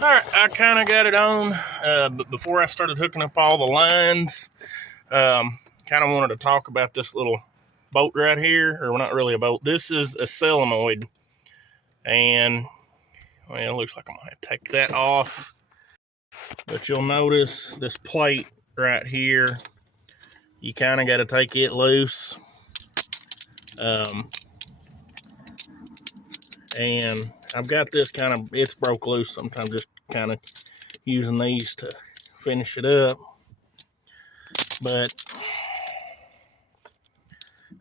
Alright, I kind of got it on, but before I started hooking up all the lines, kind of wanted to talk about this little bolt right here, or not really a bolt. This is a solenoid, and well, it looks like I'm going to take that off, but you'll notice this plate right here, you kind of got to take it loose, and I've got this kind of, it's broke loose sometimes, just kind of using these to finish it up. But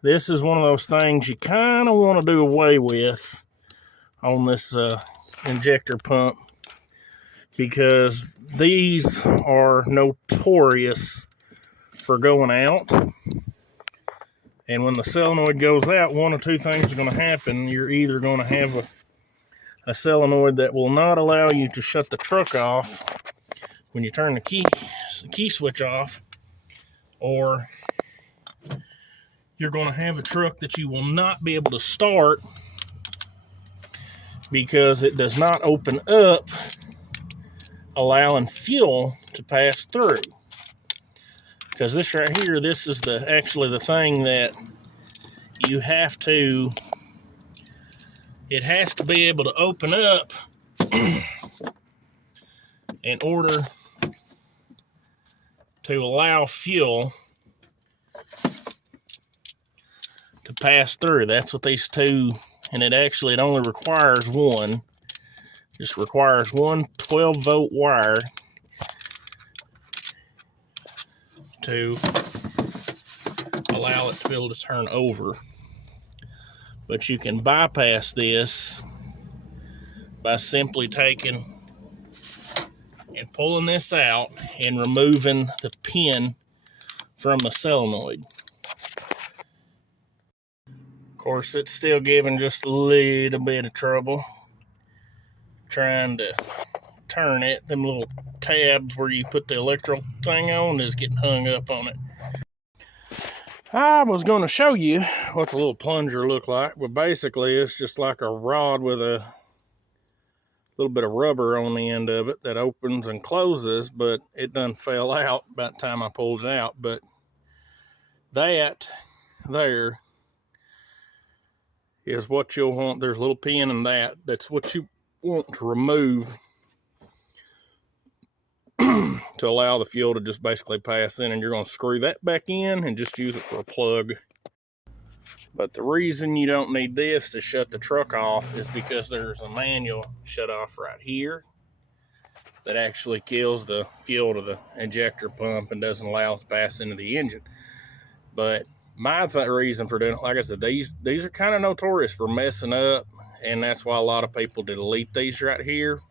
this is one of those things you kind of want to do away with on this injector pump, because these are notorious for going out. And when the solenoid goes out, one of two things are going to happen. You're either going to have a solenoid that will not allow you to shut the truck off when you turn the key switch off, or you're going to have a truck that you will not be able to start because it does not open up, allowing fuel to pass through. Because this right here, this is actually the thing that you have to, it has to be able to open up in order to allow fuel to pass through. That's what these two, and it only requires one. Just requires one 12-volt wire to allow it to be able to turn over. But you can bypass this by simply taking and pulling this out and removing the pin from the solenoid. Of course, it's still giving just a little bit of trouble trying to turn it. Them little tabs where you put the electrical thing on is getting hung up on it. I was going to show you what the little plunger looked like, but basically it's just like a rod with a little bit of rubber on the end of it that opens and closes, but it done fell out by the time I pulled it out. But that there is what you'll want. There's a little pin in that. That's what you want to remove to allow the fuel to just basically pass in, and you're going to screw that back in and just use it for a plug. But the reason you don't need this to shut the truck off is because there's a manual shut off right here that actually kills the fuel to the injector pump and doesn't allow it to pass into the engine. But my reason for doing it, like I said, these are kind of notorious for messing up, and that's why a lot of people delete these right here.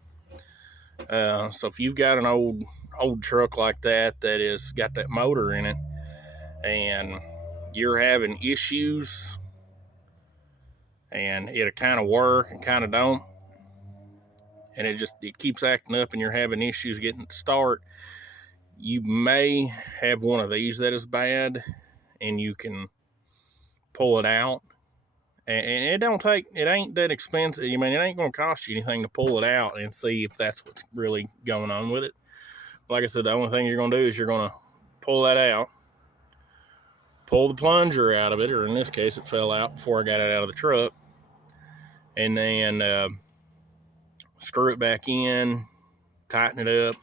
So if you've got an old truck like that is got that motor in it, and you're having issues, and it'll kind of work and kind of don't, and it keeps acting up, and you're having issues getting it to start, you may have one of these that is bad, and you can pull it out. And it ain't that expensive. I mean, it ain't going to cost you anything to pull it out and see if that's what's really going on with it. Like I said, the only thing you're going to do is you're going to pull that out, pull the plunger out of it, or in this case, it fell out before I got it out of the truck, and then screw it back in, tighten it up,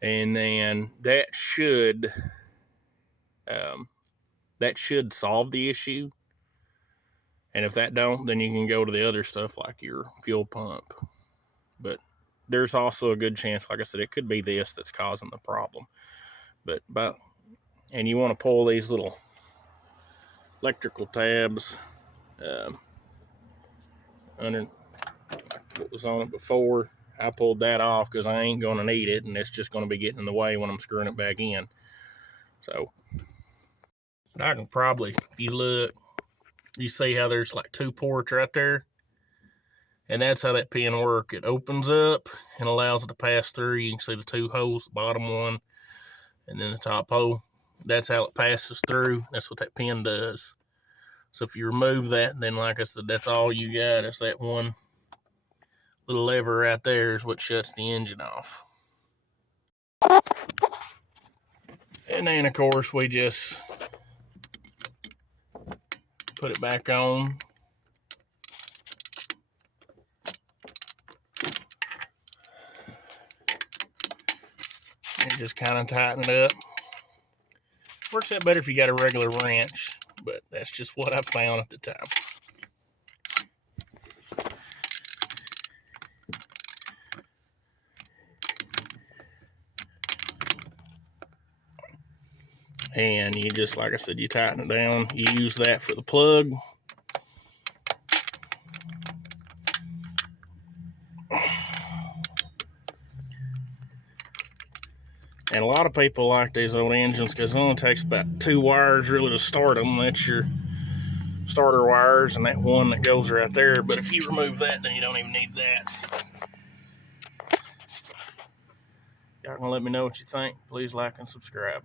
and then that should solve the issue. And if that don't, then you can go to the other stuff like your fuel pump. But there's also a good chance, like I said, it could be this that's causing the problem. And you want to pull these little electrical tabs under what was on it before. I pulled that off because I ain't going to need it, and it's just going to be getting in the way when I'm screwing it back in. So I can probably, if you look, you see how there's like two ports right there? And that's how that pin works. It opens up and allows it to pass through. You can see the two holes, the bottom one and then the top hole. That's how it passes through. That's what that pin does. So if you remove that, then like I said, that's all you got. It's that one little lever right there is what shuts the engine off. And then, of course, we just put it back on. And just kind of tighten it up. Works out better if you got a regular wrench, but that's just what I found at the time. And you just, like I said, you tighten it down. You use that for the plug. And a lot of people like these old engines because it only takes about 2 wires really to start them. That's your starter wires and that one that goes right there. But if you remove that, then you don't even need that. Y'all can let me know what you think. Please like and subscribe.